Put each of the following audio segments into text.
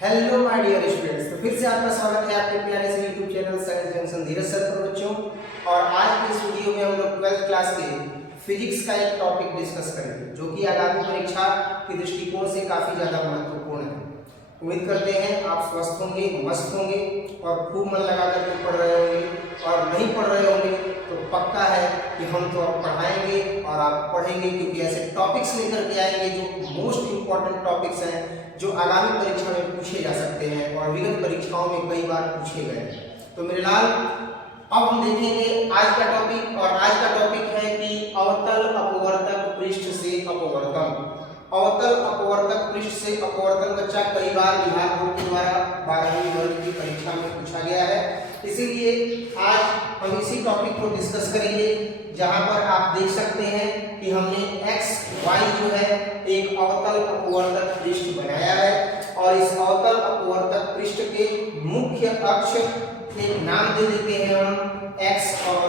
Hello my dear students, तो फिर से आपका स्वागत है आपके प्यारे से यूट्यूब चैनल साइंस जंक्शन धीरज सर पर बच्चों। और आज के इस वीडियो में हम लोग 12th क्लास के फिजिक्स का एक टॉपिक डिस्कस करेंगे जो कि आगामी परीक्षा के दृष्टिकोण से काफी ज्यादा महत्वपूर्ण है। उम्मीद करते हैं आप स्वस्थ होंगे, मस्त होंगे और खूब मन लगा करके पढ़ रहे होंगे। और नहीं पढ़ रहे होंगे तो पक्का है कि हम तो आप पढ़ाएंगे और आप पढ़ेंगे, क्योंकि ऐसे टॉपिक्स लेकर के आएंगे जो मोस्ट इंपॉर्टेंट टॉपिक्स हैं, जो आगामी परीक्षा में पूछे जा सकते हैं और विगत परीक्षाओं में कई बार पूछे गए। तो मेरे लाल, अब हम देखेंगे आज का टॉपिक, और आज का टॉपिक है कि अवतल अपवर्तक पृष्ठ से अपवर्तन। अवतल अपवर्तक पृष्ठ से अपवर्तन बच्चा कई बार विभाग बोर्ड के द्वारा 12वीं वर्ग की परीक्षा में पूछा गया है, इसीलिए आज हम इसी टॉपिक को डिस्कस करेंगे, जहां पर आप देख सकते हैं कि हमने एक्स वाई जो है एक अवतल अपवर्तक पृष्ठ बनाया है। और इस अवतल अपवर्तक पृष्ठ के मुख्य अक्ष के नाम दे देते हैं हम एक्स और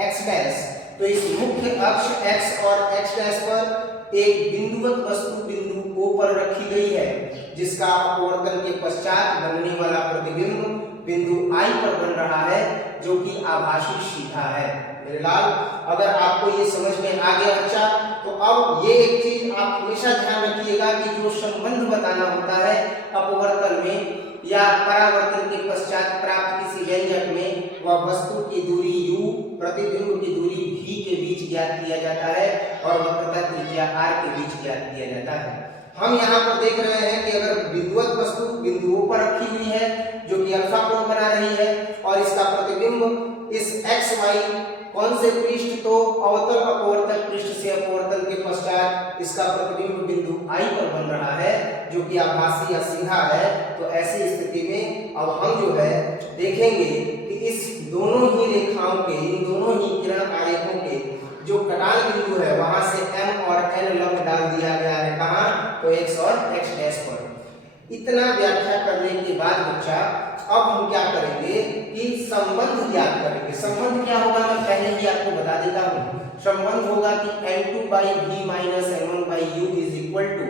एक्स डैश। तो इस मुख्य अक्ष एक्स और एक्स डैश पर एक बिंदुवत वस्तु बिंदु O पर रखी गई है, जिसका अपवर्तन के पश्चात बनने वाला प्रतिबिंब बिंदु I पर बन रहा है, जो कि आभासी सीधा है। मेरे लाल, अगर आपको ये समझ में आ गया बच्चा, तो अब ये एक चीज आप हमेशा ध्यान रखिएगा कि जो संबंध बताना होता है अपवर्तन में या परावर्तन के पश्चात प्राप्त किसी व्यंजक में, वह वस्तु की दूरी u प्रतिबिंब की दूरी v के बीच ज्ञात किया जाता है और वक्रता त्रिज्या r के बीच ज्ञात किया जाता है। हम यहाँ पर देख रहे हैं कि अगर बिंदुवत वस्तु बिंदु O पर रखी हुई है जो कि अल्फा कोण बना रही है, और इसका प्रतिबिंब इस एक्स वाई कौन से पृष्ठ, तो अवतल अपवर्तक पृष्ठ से अपवर्तन के पश्चात इसका प्रतिबिंब बिंदु I पर बन रहा है, जो कि आभासी या सीधा है। तो ऐसी स्थिति में अब हम जो है देखेंगे कि इस दोनों ही रेखाओं के, इन दोनों ही किरण आरेखों के जो कटान बिंदु है, वहां से m और n लंब डाल दिया गया है। कहां? तो x और x डैश पर। इतना व्याख्या करने के बाद बच्चा अब हम क्या करेंगे कि संबंध ज्ञात करेंगे। संबंध क्या होगा, मैं पहले ही आपको बता देता हूं। संबंध होगा कि n2 by v minus n1 by u is equal to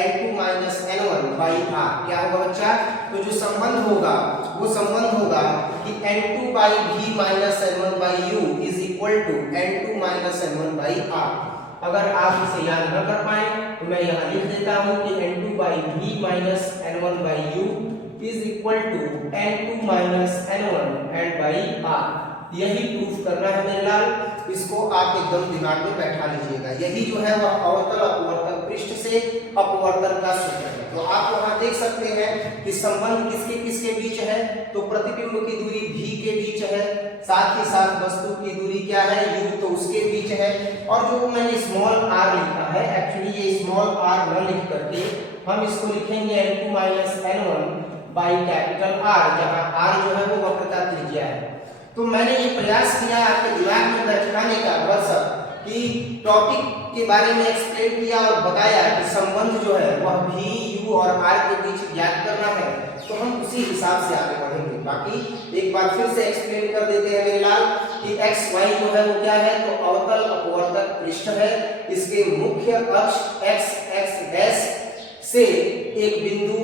n2 minus n1 by r। क्या होगा बच्चा? तो जो संबंध होगा वो संबंध होगा कि n2 by v minus n1 by u is equal to n2 minus n1 by r। अगर आप इसे याद न कर पाए तो मैं यहाँ लिख देता हूँ कि n2 by v minus n1 by u is equal to n2 minus n1 and by r। यही प्रूफ करना है मेरे लाल, इसको आप एकदम दिमाग में बैठा लीजिएगा। यही जो है वह अवतल अपवर्तक पृष्ठ से अपवर्तन का सूत्र है। तो आप वहां देख सकते हैं कि संबंध किसके किसके बीच है, तो प्रतिबिंब की दूरी v के बीच है, साथ ही साथ वस्तु की दूरी क्या है, u, तो उसके बीच है। और जो मैंने स्मॉल r लिखा है, एक्चुअली ये स्मॉल r न लिख करके हम इसको लिखेंगे n2 minus n1 by capital R, जहां R जो है वो वक्रता त्रिज्या है। तो मैंने ये प्रयास किया आपके दिमाग में बैठाने का, बस कि टॉपिक के बारे में एक्सप्लेन किया और बताया कि संबंध जो है वह v, u और r के बीच ज्ञात करना है। तो हम उसी हिसाब से आगे बढ़ेंगे। बाकी एक बार फिर से एक्सप्लेन कर देते हैं मेरे लाल कि x y जो है वो क्या है, तो अवतल अपवर्तक पृष्ठ है। इसके मुख्य अक्ष x x डैश से एक बिंदु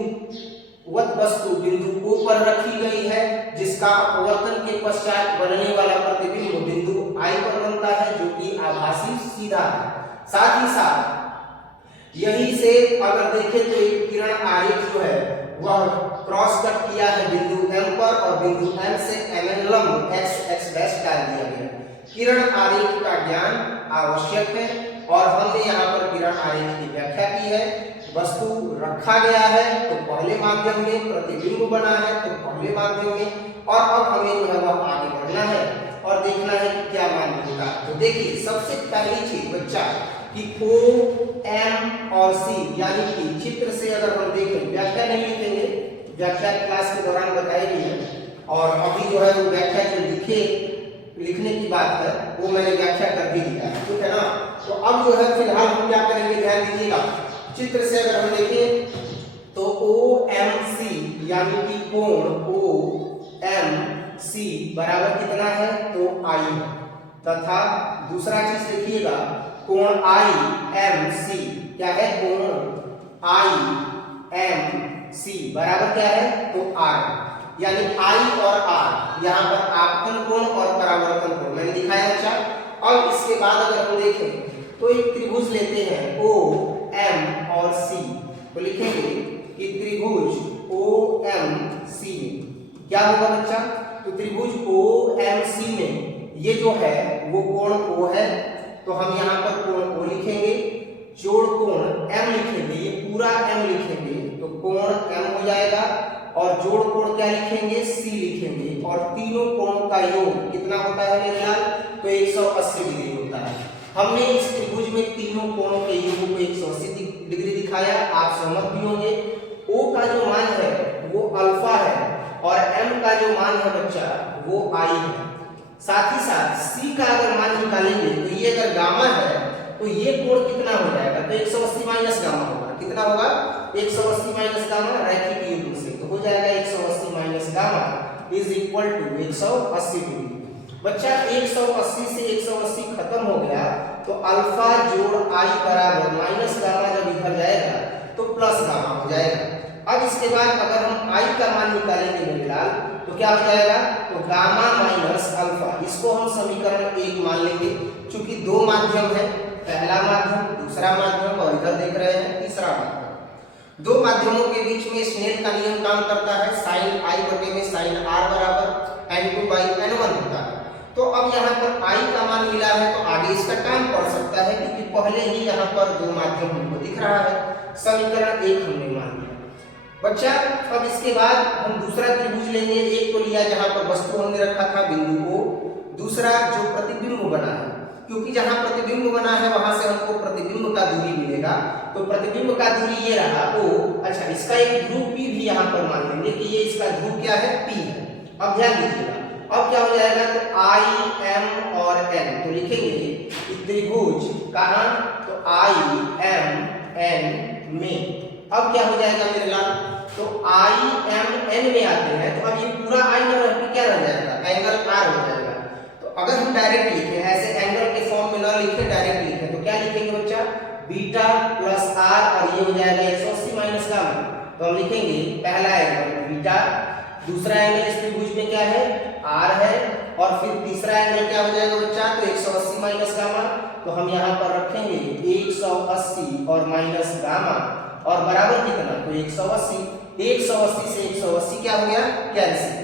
वत वस्तु बिंदु O पर रखी गई है, जिसका अपवर्तन के पश्चात बनने वाला प्रतिबिंब बिंदु I पर बनता है, जो कि आभासी सीधा है। साथ ही साथ यही से अगर देखें तो एक किरण आरेख जो है वह क्रॉस कट किया है बिंदु M पर, और बिंदु M से MN लंब x x डैश डाल दिया गया। किरण आरेख का ज्ञान आवश्यक है, और हमने यहाँ पर किरण आरेख की व्याख्या की है। वस्तु रखा गया है तो पहले माध्यम में, प्रतिबिंब बना है तो पहले माध्यम में, और अब हमें जो है वह आगे बढ़ना है और देखना है कि क्या मान मिलेगा। तो देखिए, सबसे पहली चीज बच्चा कि O, M और C, यानी कि चित्र से अगर हम देखें, व्याख्या नहीं लिखेंगे, व्याख्या क्लास के दौरान बताएगी है, और अभी जो है वो व्याख्या जो लिखने की बात है वो मैंने व्याख्या कर भी दिया है, ठीक है ना। तो अब जो है फिलहाल हम क्या करेंगे, ध्यान दीजिएगा। चित्र से अगर हम देखें तो OMC यानी कि कोण OMC बराबर कितना है, तो I, तथा दूसरा चीज देखिएगा कोण IMC क्या है, कोण IMC सी बराबर क्या है, तो आर, यानी आई और आर यहाँ पर आपतन कोण और परावर्तन कोण मैंने दिखाया बच्चा। अब इसके बाद अगर हम देखें तो एक त्रिभुज लेते हैं ओ एम और सी, तो लिखेंगे कि त्रिभुज ओ एम सी क्या होगा बच्चा, तो त्रिभुज ओ एम सी में ये जो है वो कोण ओ है, तो हम यहाँ पर कोण ओ लिखेंगे, जोड़ कोण m लिखेंगे, ये पूरा m लिखेंगे तो कोण m हो जाएगा, और जोड़ कोण क्या लिखेंगे, c लिखेंगे, और तीनों कोणों का योग कितना होता है मेरे लाल, तो 180 डिग्री होता है। हमने इस त्रिभुज में तीनों कोणों के योग को 180 डिग्री दिखाया, आप सहमत भी होंगे। O का जो मान है वो अल्फा है और m का जो मान है बच्चा वो I है। साथ ही साथ c का अगर मान निकालेंगे तो ये अगर गामा है तो ये कोण कितना हो जाएगा, तो 180 माइनस गामा होगा, कितना होगा, 180 माइनस गामा रैखिक युग्म से, तो हो जाएगा 180 minus gamma is equal to 180 degree. बच्चा 180 से 180 खत्म हो गया तो अल्फा जोड़ आई बराबर माइनस गामा जब इधर जाएगा तो प्लस गामा हो जाएगा। अब इसके बाद अगर हम आई का मान निकालेंगे मेरे लाल तो क्या हो जाएगा, तो गामा माइनस अल्फा, इसको हम समीकरण 1 मान लेंगे, क्योंकि दो माध्यम है, पहला माध्यम दूसरा माध्यम और इधर देख रहे हैं तीसरा माध्यम। दो माध्यमों के बीच में स्नेल का नियम काम करता है, साइन आई बटे में साइन आर बराबर n2 बाई n1 होता है। तो अब यहाँ पर आई का मान मिला है तो आगे इसका काम पड़ सकता है, क्योंकि पहले ही यहाँ पर दो माध्यम हमको दिख रहा है, समीकरण 1 हमने मान लिया बच्चा। अब इसके बाद हम दूसरा त्रिभुज लेंगे, एक तो लिया जहाँ पर वस्तु हमने रखा था बिंदु ओ, दूसरा जो प्रतिबिंब बना है, क्योंकि जहां प्रतिबिंब बना है वहां से हमको प्रतिबिंब का दूरी मिलेगा, तो प्रतिबिंब का दूरी ये रहा ओ। अच्छा, इसका एक ध्रुव p भी यहां पर मान लेंगे कि ये इसका ध्रुव क्या है, p है। अब ध्यान दीजिएगा, अब क्या हो जाएगा, तो I M और N, तो लिखेंगे कि त्रिभुज कहां, तो I M N में। अब क्या हो जाएगा मेरे लाल, तो I M N में आते हैं तो अब ये पूरा I न रह के क्या रह जाएगा, एंगल R हो जाएगा। अगर हम डायरेक्ट लिखें, ऐसे एंगल के फॉर्म में ना लिखें, डायरेक्ट लिखें तो क्या लिखेंगे बच्चा, बीटा प्लस आर, और ये हो जाएगा 180 माइनस गामा। तो हम लिखेंगे पहला एंगल बीटा, दूसरा एंगल इस त्रिभुज में क्या है, आर है, और फिर तीसरा एंगल क्या हो जाएगा बच्चा, तो 180 माइनस गामा। तो हम यहाँ पर रखेंगे 180 और माइनस गामा, और बराबर कितना, तो 180। 180 से 180 क्या हो गया, कैंसिल।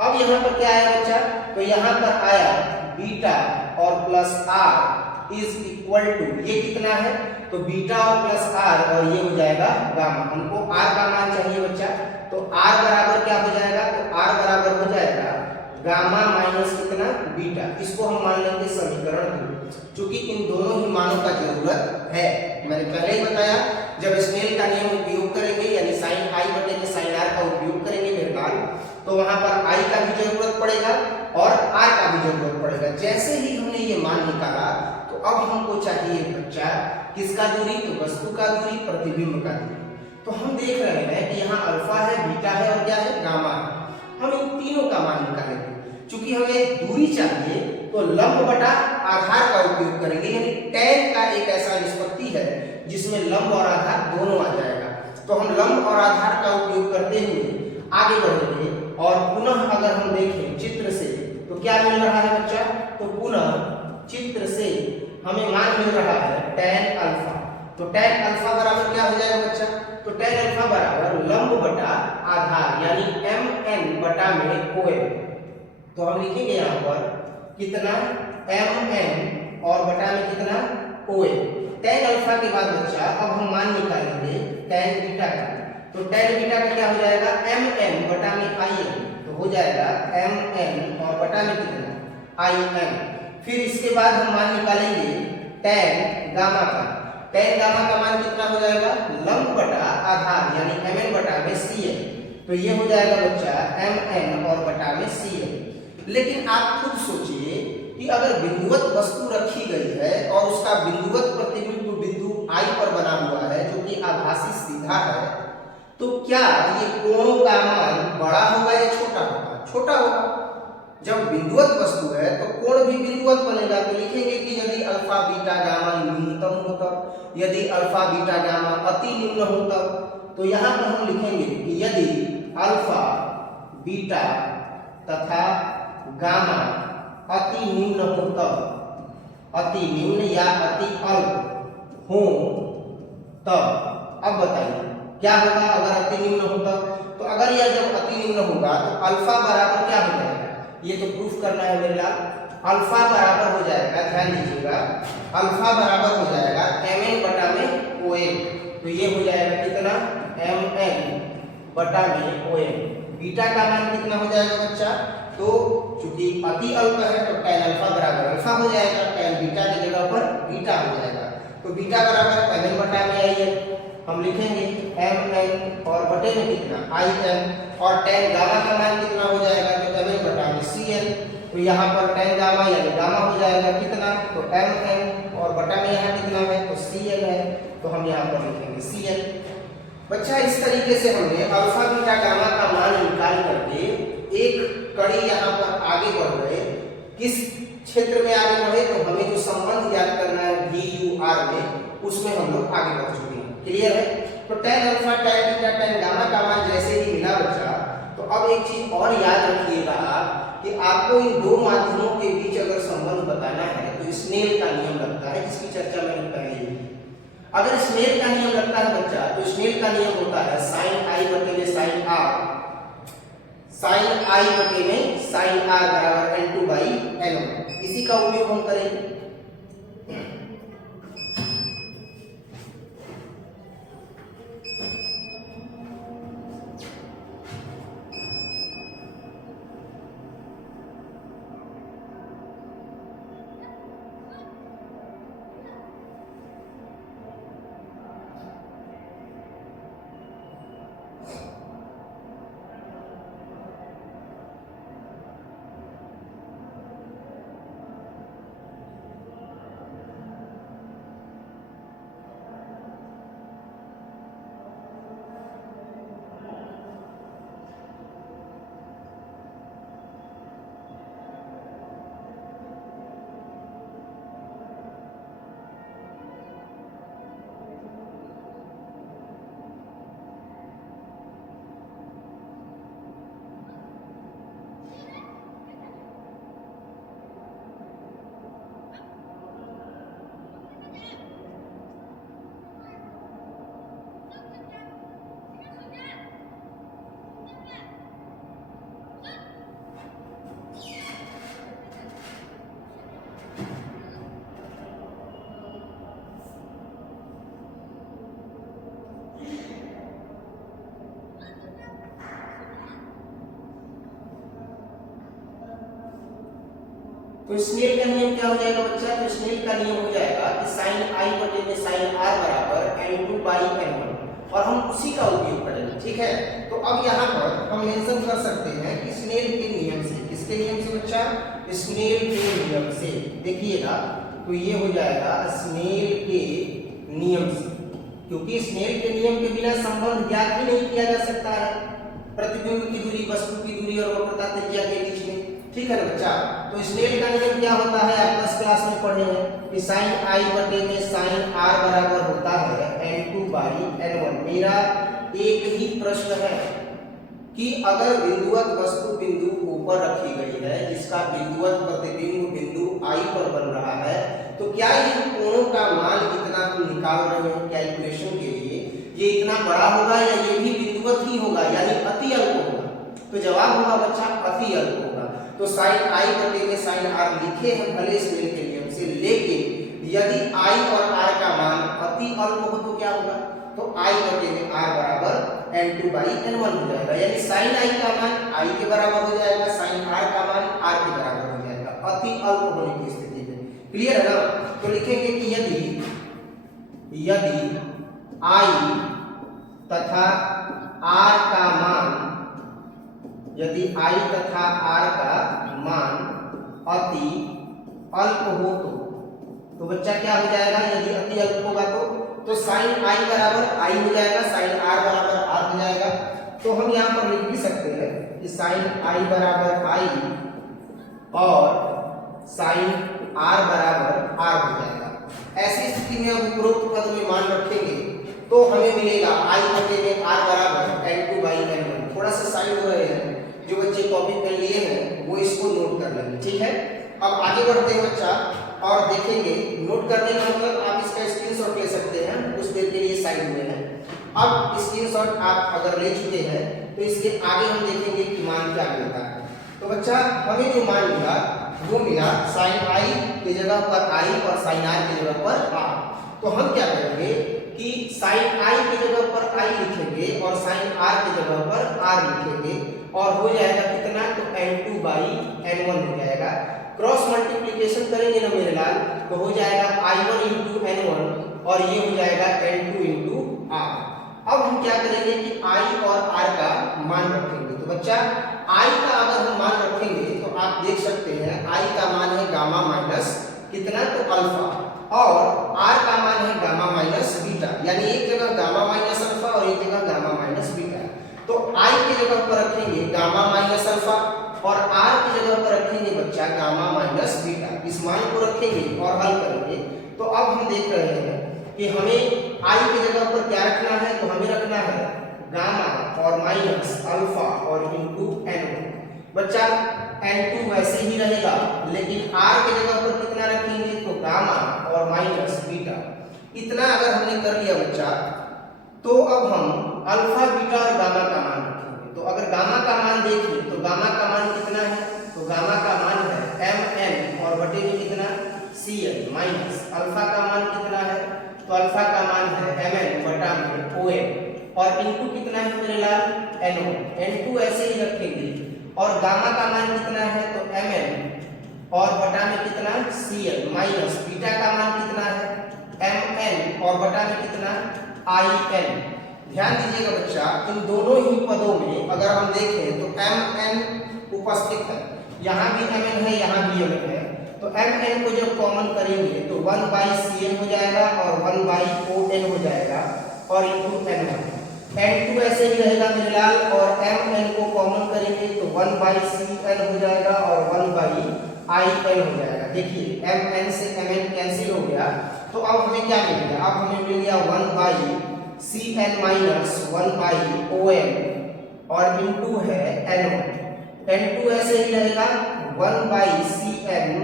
अब यहाँ पर क्या आया बच्चा, तो यहाँ पर आया बीटा और plus R is equal to, ये कितना है, तो बीटा और प्लस आर, और ये हो जाएगा गामा। हमको आर का मान चाहिए बच्चा, तो आर बराबर क्या हो जाएगा, तो आर बराबर हो जाएगा गामा माइनस कितना, बीटा। इसको हम मान लेंगे समीकरण 2, क्योंकि इन दोनों ही मानों का जरूरत है। मैंने पहले ही बताया, जब स्नेल का नियम उपयोग करेंगे यानी साइन आई बटे में साइन आर का उपयोग करेंगे मेरे लाल, तो वहां पर आई का भी जरूरत पड़ेगा और आर का भी जरूरत पड़ेगा। जैसे ही हमने ये मान निकाला तो अब हमको चाहिए बच्चा किसका दूरी, तो वस्तु का दूरी, प्रतिबिंब का दूरी। तो हम देख रहे हैं कि यहाँ अल्फा है, बीटा है और क्या है, गामा है। हम इन तीनों का मान निकालेंगे। चूंकि हमें दूरी चाहिए तो लंब बटा आधार का उपयोग करेंगे, यानी tan का एक ऐसा निष्पत्ति है जिसमें लंब और आधार दोनों आ जाएगा। तो हम लंब और आधार का उपयोग करते हुए आगे बढ़ेंगे, और पुनः अगर हम देखें चित्र से तो क्या मिल रहा है बच्चा, तो पुनः चित्र से हमें मान मिल रहा है tan अल्फा। तो tan अल्फा बराबर क्या हो जाएगा बच्चा, तो tan अल्फा बराबर लंब बटा आधार यानी mn बटा में OM। तो हम लिखेंगे यहाँ पर कितना, mn और बटा में कितना, OM। tan अल्फा के बाद बच्चा अब हम मान निकालेंगे tan बीटा का, तो tan बीटा का क्या हो जाएगा, mn बटा में im, तो हो जाएगा mn और बटा में कितना, im। फिर इसके बाद हम मान निकालेंगे tan गामा का, tan गामा का मान कितना हो जाएगा, लंब बटा आधार यानी mn बटा में cm। तो ये हो जाएगा बच्चा mn और बटा में cm। लेकिन आप खुद सोचिए कि अगर बिंदुवत वस्तु रखी गई है और उसका बिंदुवत प्रतिबिंब बिंदु I पर बना हुआ है जो कि आभासी सीधा है, तो क्या ये कोणों का मान बड़ा होगा या छोटा होगा, छोटा होगा। जब बिंदुवत वस्तु है तो कोण भी बिंदुवत बनेगा। तो लिखेंगे कि यदि अल्फा बीटा गामा न्यूनतम हो तब, यदि अल्फा बीटा गामा अति निम्न हो तब। तो यहाँ पर हम लिखेंगे कि यदि अल्फा, बीटा तथा गामा अति निम्न हो तब, अति निम्न या अति अल्प हो तब, अब बताइए क्या होगा अगर अति निम्न हो तब? तो अगर यह जब अति निम्न होगा तो अल्फा बराबर क्या हो जाएगा, ये तो प्रूफ करना है मेरे लाल। अल्फा बराबर हो जाएगा, ध्यान दीजिएगा, अल्फा बराबर हो जाएगा mn बटा में OM। तो ये हो जाएगा कितना, mn बटा में OM। बीटा का मान कितना हो जाएगा बच्चा, तो चूंकि अति अल्प है तो tan अल्फा बराबर अल्फा हो जाएगा, tan बीटा की जगह पर बीटा हो जाएगा। तो बीटा बराबर mn बटा में आई है, हम लिखेंगे mn और बटे में कितना in, और tan गामा का मान कितना हो जाएगा, तो mn बटा में cn। तो यहाँ पर tan गामा यानी गामा हो जाएगा कितना, तो mn और बटा में यहाँ कितना है, तो cn है, तो हम यहाँ पर लिखेंगे cn। बच्चा इस तरीके से हमने अल्फा बीटा गामा का मान निकाल करके एक कड़ी यहाँ पर आगे बढ़ गए। किस क्षेत्र में आगे बढ़े, तो हमें जो संबंध ज्ञात करना है VUR में, उसमें हम लोग आगे बढ़ चुके हैं। क्लियर है? तो tan alpha, tan beta, tan gamma का मान जैसे ही मिला बच्चा, तो अब एक चीज और याद रखिएगा आप कि आपको इन दो माध्यमों के बीच अगर संबंध बताना है तो स्नेल का नियम लगता है, जिसकी चर्चा मैंने पहले ही की। अगर स्नेल का नियम लगता है बच्चा, तो स्नेल का नियम होता है sin i बटे में sin r, sin i बटे में sin r बराबर n2 बाई n1। इसी का उपयोग हम करेंगे। तो स्नेल का नियम क्या हो जाएगा बच्चा, तो स्नेल का नियम हो जाएगा कि sin i बटे में sin r बराबर n2 बाई n1, और हम उसी का उपयोग करेंगे। ठीक है? तो अब यहाँ पर हम मेंशन कर सकते हैं कि स्नेल के नियम से, किसके नियम से बच्चा, स्नेल के नियम से। देखिएगा, तो ये हो जाएगा स्नेल के नियम से, क्योंकि स्नेल के नियम के बिना संबंध ज्ञात ही नहीं किया जा सकता है प्रतिबिंब की दूरी, वस्तु की दूरी और वक्रता त्रिज्या के बीच में। ठीक है ना बच्चा? तो स्नेल का नियम क्या होता है, आप 10 क्लास में पढ़े हैं कि sin i बटे में sin r बराबर होता है n2 बाई n1। मेरा एक ही प्रश्न है कि अगर बिंदुवत वस्तु बिंदु ऊपर रखी गई है, जिसका बिंदुवत प्रतिबिंब बिंदु i पर बन रहा है, तो क्या इन कोणों का मान इतना हम निकाल रहे हैं कैलकुलेशन के लिए, ये इतना बड़ा होगा या ये भी बिंदुवत ही होगा, यानी अति अल्प होगा? तो जवाब होगा बच्चा अति अल्प होगा। तो sin i बटे में sin r लिखे हैं भले स्नेल के नियम से, लेकिन यदि i और r का मान अति अल्प हो तो क्या होगा, तो i बटे में r बराबर n2 बाई n1 हो जाएगा, यानी sin i का मान i के बराबर हो जाएगा, sin r का मान r के बराबर हो जाएगा अति अल्प होने की स्थिति में। क्लियर है ना? तो लिखेंगे कि यदि i तथा r का मान, यदि i तथा r का मान अति अल्प हो तो बच्चा क्या हो जाएगा, यदि अति अल्प होगा तो sin i बराबर i हो जाएगा, sin r बराबर r हो जाएगा। तो हम यहाँ पर लिख भी सकते हैं कि sin i बराबर i और sin r बराबर r हो जाएगा। ऐसी स्थिति में हम उपरोक्त पद में मान रखेंगे तो हमें मिलेगा आई बटे में आर बराबर N2 बाई N1। थोड़ा सा साइड हो रहे हैं, जो बच्चे कॉपी पेन लिए हैं वो इसको नोट कर लेंगे, ठीक है। अब आगे बढ़ते हैं बच्चा और देखेंगे। नोट करने का मतलब आप इसका स्क्रीनशॉट ले सकते हैं, कुछ देर के लिए साइड में है। अब स्क्रीनशॉट आप अगर ले चुके हैं तो इसके आगे हम देखेंगे कि मान क्या मिलता है। तो बच्चा हमें जो मान मिला वो मिला साइन आई की जगह पर आई और साइन आर की जगह पर आर। तो हम क्या करेंगे कि साइन आई की जगह पर आई लिखेंगे और साइन आर की जगह पर आर लिखेंगे और हो जाएगा कितना, तो N2 बाई N1 हो जाएगा। क्रॉस मल्टीप्लिकेशन करेंगे ना मेरे लाल, तो हो जाएगा I1 इंटू N1 और ये हो जाएगा N2 इंटू R। अब हम क्या करेंगे कि I और R का मान रखेंगे। तो बच्चा I का अगर हम मान रखेंगे तो आप देख सकते हैं I का मान है गामा माइनस कितना, तो अल्फा, और R का मान है गामा माइनस बीटा, यानी एक जगह गामा माइनस अल्फा और एक जगह गामा माइनस बीटा। तो I की जगह पर रखेंगे गामा माइनस अल्फा और R की जगह पर रखेंगे बच्चा गामा माइनस बीटा। इस मान को रखेंगे और हल करेंगे। तो अब हम देख रहे हैं कि हमें I की जगह पर क्या रखना है, तो हमें रखना है गामा और माइनस अल्फा और इंटू N1। बच्चा N2 वैसे ही रहेगा, लेकिन R की जगह पर कितना रखेंगे, तो गामा और माइनस बीटा। इतना अगर हमने कर लिया बच्चा, तो अब हम अल्फा बीटा और गामा का मान रखेंगे। तो अगर गामा का मान देखिए तो गामा का मान कितना है, तो गामा का मान है mn और बटे में कितना cn माइनस अल्फा का मान कितना है, तो अल्फा का मान है mn बटा में on और इनटू कितना है मेरे लाल n1। n2 ऐसे ही रखेंगे और गामा का मान कितना है, तो mn और बटा में कितना cn माइनस बीटा का मान कितना है mn और बटा में कितना in। ध्यान दीजिएगा बच्चा, इन दोनों ही पदों में अगर हम देखें तो mn उपस्थित है, यहाँ भी mn है, यहाँ भी mn है। तो mn को जब कॉमन करेंगे तो 1 बाई cn हो जाएगा और 1 बाई on हो जाएगा और इंटू n1। n2 ऐसे ही रहेगा मेरे लाल, और mn को कॉमन करेंगे तो 1 बाई cn हो जाएगा और 1 बाई in हो जाएगा। देखिए mn से mn कैंसिल हो गया, तो अब हमें क्या मिल गया, अब हमें मिल गया 1 by cn minus 1 by on और इंटू है n1। n2 ऐसे ही रहेगा 1 बाई cn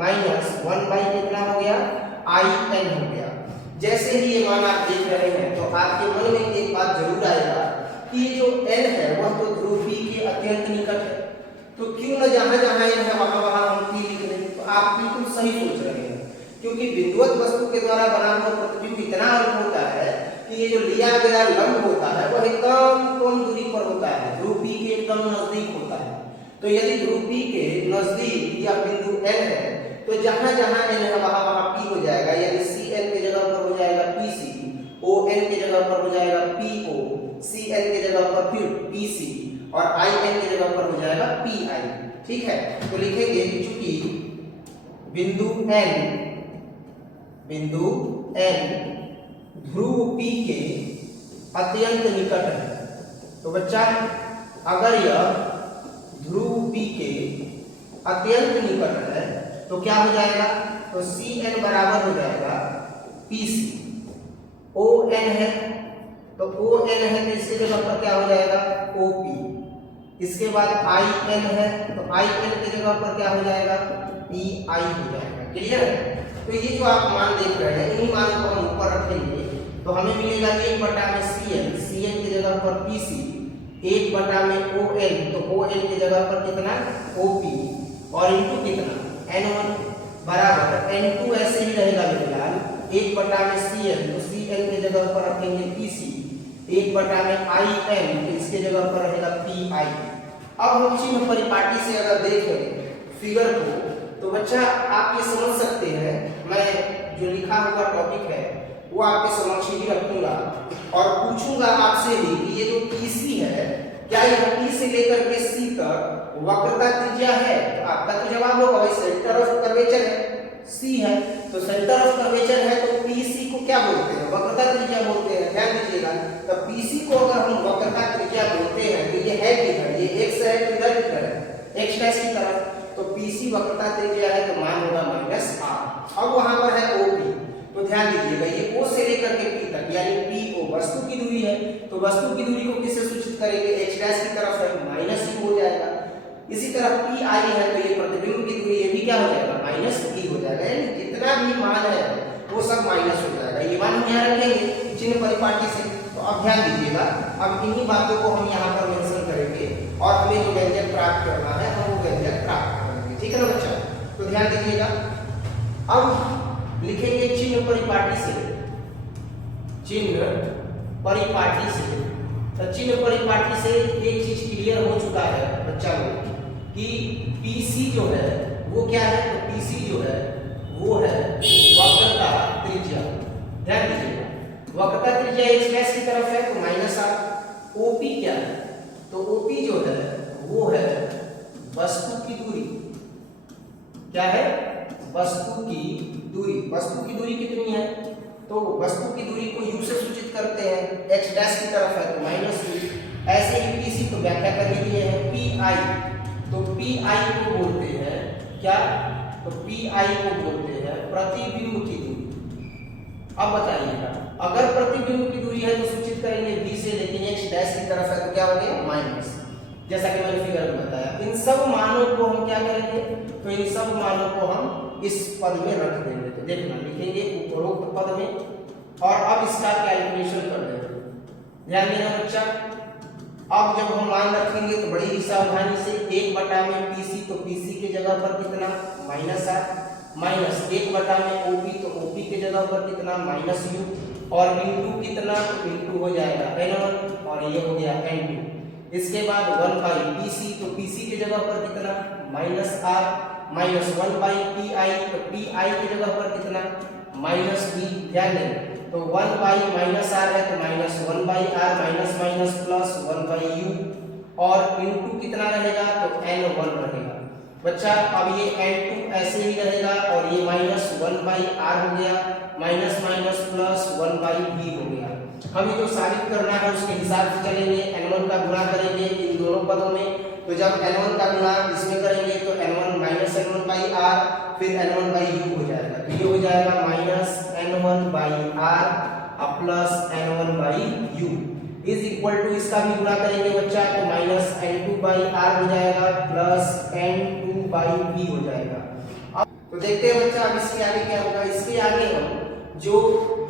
माइनस 1 बाई कितना हो गया in हो गया। जैसे ही ये मान आप देख रहे हैं तो आपके मन में एक बात जरूर आएगा कि ये जो n है वह तो ध्रुव p के अत्यंत निकट है, तो क्यों न जहां जहां n है वहां वहां हम p लिख लें। तो आप बिल्कुल सही सोच रहे हैं, क्योंकि बिंदुवत वस्तु के द्वारा बना हुआ प्रतिबिंब इतना अलग होता है कि ये जो लिया गया लंब होता है वह एकदम कम दूरी पर होता है, ध्रुव p के एकदम नजदीक होता है। तो यदि ध्रुव p के नजदीक या बिंदु n है तो जहां जहां n है वहां वहां p हो जाएगा, यानी cn के जगह पर हो जाएगा pc, on के जगह पर हो जाएगा po, cn के जगह पर फिर pc और in के जगह पर हो जाएगा pi। ठीक है, तो लिखेंगे कि चूंकि बिंदु n ध्रुव p के अत्यंत निकट है, तो बच्चा अगर यह ध्रुव p के अत्यंत निकट है तो क्या हो जाएगा, तो cn बराबर हो जाएगा pc। on है तो on है तो इसके जगह पर क्या हो जाएगा op। इसके बाद in है तो in की जगह पर क्या हो जाएगा pi हो जाएगा। क्लियर है। तो ये जो आप मान देख रहे हैं इन्हीं मान को हम ऊपर रखेंगे तो हमें मिलेगा 1 बटा में cn की जगह पर pc, 1 बटा में on, तो on की जगह पर कितना op और इनटू कितना n1 बराबर n2 ऐसे ही रहेगा मेरे लाल, 1 बटा में cn, तो cn की जगह पर रखेंगे pc, 1 बटा में in, तो इसके जगह पर रहेगा pi। अब हम चिन्ह परिपाटी से अगर देखें फिगर को तो बच्चा आप ये समझ सकते हैं, मैं जो लिखा हुआ टॉपिक है वो आपके समक्ष ही रखूंगा और पूछूंगा आपसे भी कि ये जो PC है क्या यह P से लेकर के C तक वक्रता त्रिज्या है। तो आपका तो जवाब होगा भाई सेंटर ऑफ कर्वेचर है, C है, तो सेंटर ऑफ कर्वेचर है तो PC को क्या बोलते हैं, वक्रता त्रिज्या बोलते हैं। ध्यान दीजिएगा, तो PC को अगर हम वक्रता त्रिज्या बोलते हैं तो ये है किधर, ये x है किधर किधर है x डैश की तरफ, तो PC वक्रता त्रिज्या है तो मान होगा -r। अब वहां पर है OP, तो ध्यान दीजिएगा ये O से लेकर के P तक यानी PO वस्तु की दूरी है, तो वस्तु की दूरी को किससे सूचित करेंगे, h डैश की तरफ है माइनस u हो जाएगा। इसी तरह PI है तो ये प्रतिबिंब की दूरी, ये भी क्या हो जाएगा माइनस v हो जाएगा, यानी जितना भी मान है वो सब माइनस हो जाएगा। ये मान हम यहाँ रखेंगे चिन्ह परिपाटी से। तो अब ध्यान दीजिएगा, अब इन्हीं बातों को हम यहाँ पर मेंशन करेंगे और हमें जो व्यंजक प्राप्त करना है हम वो व्यंजक प्राप्त करेंगे, ठीक है ना बच्चा। तो ध्यान दीजिएगा, अब लिखेंगे चिन्ह परिपाटी से, चिन्ह परिपाटी से। तो चिन्ह परिपाटी से एक चीज क्लियर हो चुका है बच्चा लोग कि PC जो है वो क्या है, तो PC जो है वो है वक्रता त्रिज्या। ध्यान दीजिएगा, वक्रता त्रिज्या h डैश की तरफ है तो माइनस r। OP क्या है, तो OP जो है वो है वस्तु की दूरी। क्या है, वस्तु की दूरी। वस्तु की दूरी कितनी है, तो वस्तु की दूरी को u से सूचित करते हैं, x डैश की तरफ है तो माइनस u। ऐसे ही PC तो व्याख्या कर ही दिए हैं, PI तो PI को बोलते हैं क्या, तो PI को बोलते हैं प्रतिबिंब की दूरी। अब बताइएगा, अगर प्रतिबिंब की दूरी है तो सूचित करेंगे v से, लेकिन x डैश की तरफ है तो क्या हो गया माइनस, जैसा कि मैंने फिगर में बताया। इन सब मानों को हम क्या करेंगे, तो इन सब मानों को हम इस पद में रख देंगे। तो देखना लिखेंगे उपरोक्त पद में और अब इसका कैलकुलेशन कर देंगे। ध्यान देना बच्चा, अब जब हम मान रखेंगे तो बड़ी ही सावधानी से 1 बटा में PC तो PC के जगह पर कितना माइनस r, माइनस 1 बटा में OP तो OP के जगह पर कितना माइनस u, और इंटू कितना तो इंटू हो जाएगा n1 और ये हो गया n2। इसके बाद 1 बाई PC तो PC के जगह पर कितना minus r, minus 1 by PI तो PI के जगह पर कितना माइनस b। ध्यान दें, तो 1 बाई माइनस r है तो minus 1 by r, minus minus plus 1 by u, और इंटू कितना रहेगा तो n1 रहेगा बच्चा। अब ये n2 ऐसे ही रहेगा और ये माइनस 1 बाई r हो गया, minus minus plus 1 by v हो गया। हमें जो साबित करना है उसके हिसाब से चलेंगे, n1 का गुणा करेंगे इन दोनों पदों में। तो जब n1 का गुणा इसमें करेंगे तो n1 minus n1 by r, फिर n1 बाई u हो जाएगा। तो ये हो जाएगा minus n1 by r plus n1 by u is equal to, इसका भी गुणा करेंगे बच्चा तो माइनस n2 बाई r हो जाएगा प्लस n2 बाई v हो जाएगा। अब तो देखते हैं बच्चा अब इसके आगे क्या होगा। इसके आगे हम जो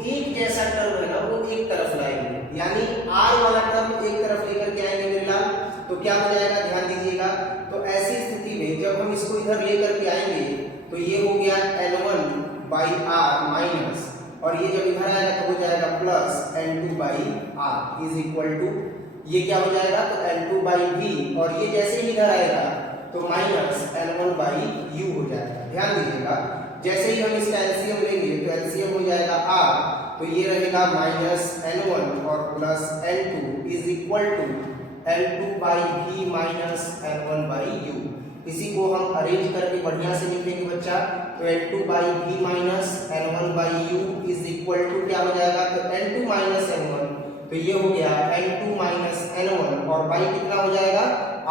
एक जैसा टर्म है ना वो एक तरफ लाएंगे, यानी r वाला टर्म एक तरफ लेकर के आएंगे मेरे लाल। तो क्या हो जाएगा, ध्यान दीजिएगा, तो ऐसी स्थिति में जब हम इसको इधर लेकर के आएंगे तो ये हो गया n1 बाई r माइनस, और ये जब इधर आएगा तो हो जाएगा plus n2 by r is equal to, ये क्या हो जाएगा तो n2 बाई v, और ये जैसे ही इधर आएगा तो माइनस n1 बाई u हो जाएगा। ध्यान दीजिएगा, जैसे ही हम इसका एलसीएम लेंगे तो एलसीएम हो जाएगा r, तो ये रहेगा माइनस n1 और plus n2 is equal to n2 by v minus n1 by u। इसी को हम अरेंज करके बढ़िया से लिखेंगे बच्चा, तो n2 by v minus n1 by u is equal to क्या हो जाएगा, तो n2 माइनस n1, तो ये हो गया n2 माइनस n1 और बाई कितना हो जाएगा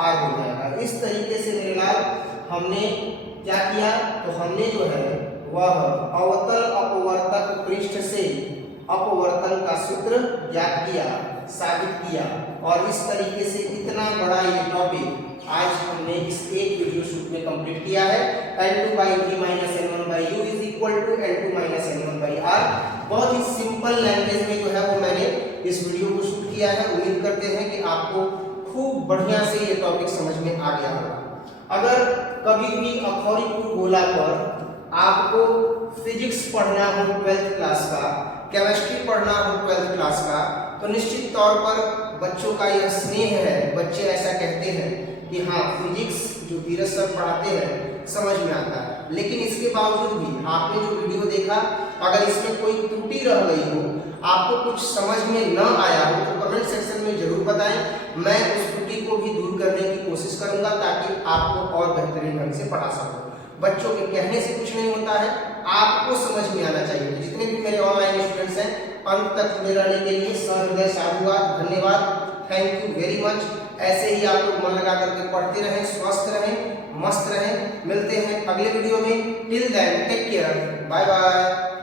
r हो जाएगा। इस तरीके से मेरे लाल हमने क्या किया, तो हमने जो है वह अवतल अपवर्तक पृष्ठ से अपवर्तन का सूत्र ज्ञात किया, साबित किया, और इस तरीके से इतना बड़ा ये टॉपिक आज हमने इस एक वीडियो शूट में कंप्लीट किया है। n2 by v minus n1 by u is equal to n2 minus n1 by r। बहुत ही सिंपल लैंग्वेज में जो है वो मैंने इस वीडियो को शूट किया है। उम्मीद करते हैं कि आपको खूब बढ़िया से ये टॉपिक समझ में आ गया होगा। अगर कभी भी अखौरीपुर गोला पर आपको फिजिक्स पढ़ना हो 12th क्लास का, केमिस्ट्री पढ़ना हो 12th क्लास का, तो निश्चित तौर पर बच्चों का यह स्नेह है, बच्चे ऐसा कहते हैं कि हाँ फिजिक्स जो धीरज सर पढ़ाते हैं समझ में आता है। लेकिन इसके बावजूद भी आपने जो वीडियो देखा, अगर इसमें कोई त्रुटि रह गई हो, आपको कुछ समझ में न आया हो, तो कमेंट सेक्शन में जरूर बताएं। मैं उस त्रुटि को भी दूर करने की कोशिश करूंगा ताकि आपको और बेहतरीन ढंग से पढ़ा सकूं। बच्चों के कहने से कुछ नहीं होता है, आपको समझ में आना चाहिए। जितने भी मेरे ऑनलाइन स्टूडेंट्स हैं, अंत तक जुड़े रहने के लिए सहृदय साधुवाद, धन्यवाद, थैंक यू वेरी मच। ऐसे ही आप लोग मन लगा करके पढ़ते रहें, स्वस्थ रहें, मस्त रहें। मिलते हैं अगले वीडियो में। Till then take care, bye bye.